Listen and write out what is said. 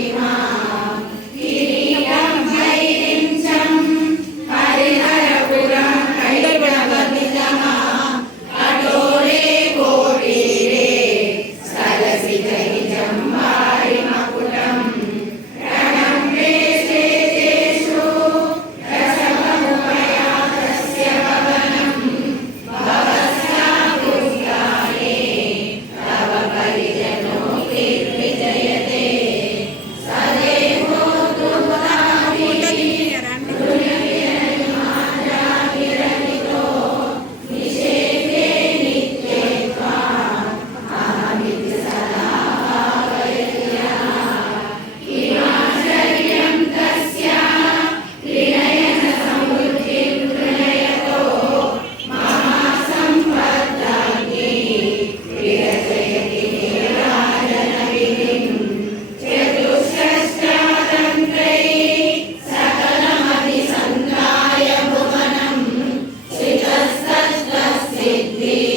Amen. Deus.